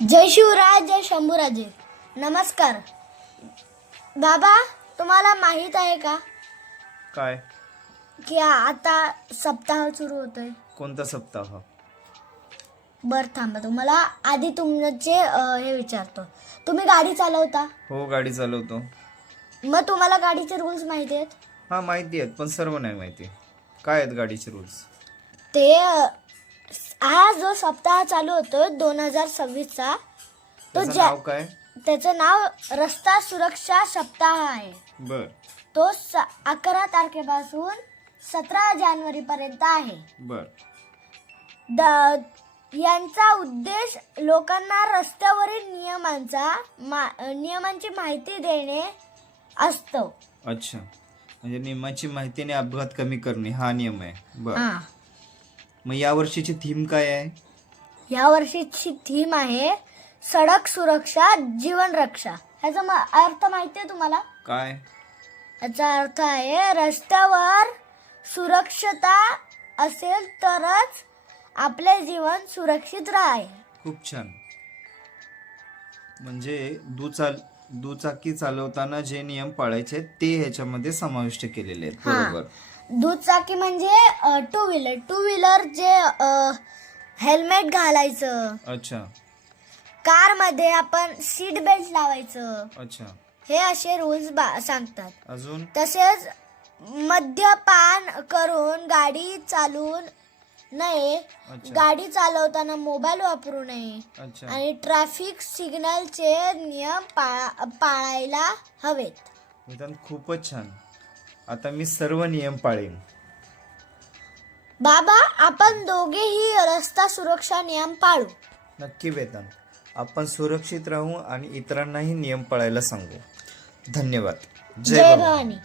जय शिवराय, जय शंभूराजे. नमस्कार बाबा. तुम्हाला माहित आहे का काय? की आता सप्ताह सुरू होतोय. कोणता सप्ताह? बर थांबा, तुम्हाला आधी तुमचे हे विचारतो. तुम्ही गाडी चालवता? हो, गाडी चालवतो. मग तुम्हाला गाडीचे रूल्स माहिती आहेत? हा, माहिती आहेत, पण सर्व नाही माहिती. काय आहेत गाडीचे रूल्स? ते हा जो सप्ताह चालू होतोय 2026चा, तो त्याचं नाव काय? त्याचं नाव रस्ता सुरक्षा सप्ताह आहे. बर. तो 11 तारखेपासून 17 जानेवारी पर्यंत आहे. बर. यांचा उद्देश लोकांना रस्त्यावरील नियमांची माहिती देणे असतो. अच्छा, म्हणजे नियमाची माहितीने अपघात कमी करणे हा नियम आहे. बर. मग या वर्षीची थीम काय आहे? या वर्षीची थीम आहे सडक सुरक्षा जीवन रक्षा. ह्याचा अर्थ माहिती आहे तुम्हाला? काय? याचा अर्थ आहे रस्त्यावर सुरक्षता असेल तरच आपले जीवन सुरक्षित राहील. खूप छान. म्हणजे दुचाकी चालवताना जे नियम पाळायचे ते ह्याच्यामध्ये समाविष्ट केलेले आहेत. बरोबर. दुचाकी म्हणजे टू व्हीलर जे हेल्मेट घालायचं. अच्छा. कार मध्ये आपण सीट बेल्ट लावायचं. अच्छा. हे असे रूल्स सांगतात. अजून? तसेच मद्यपान करून गाडी चालवू नये. अच्छा. गाडी चालवताना मोबाईल वापरू नये. अच्छा. आणि ट्रॅफिक सिग्नलचे नियम पाळायला हवेत. वेदांत, खूपच छान. आता मी सर्व नियम पाळेन. बाबा, आपण दोघेही रस्ता सुरक्षा नियम पाळू. नक्की वेदांत. आपण सुरक्षित राहू आणि इतरांनाही नियम पाळायला सांगू. धन्यवाद. जय भवानी.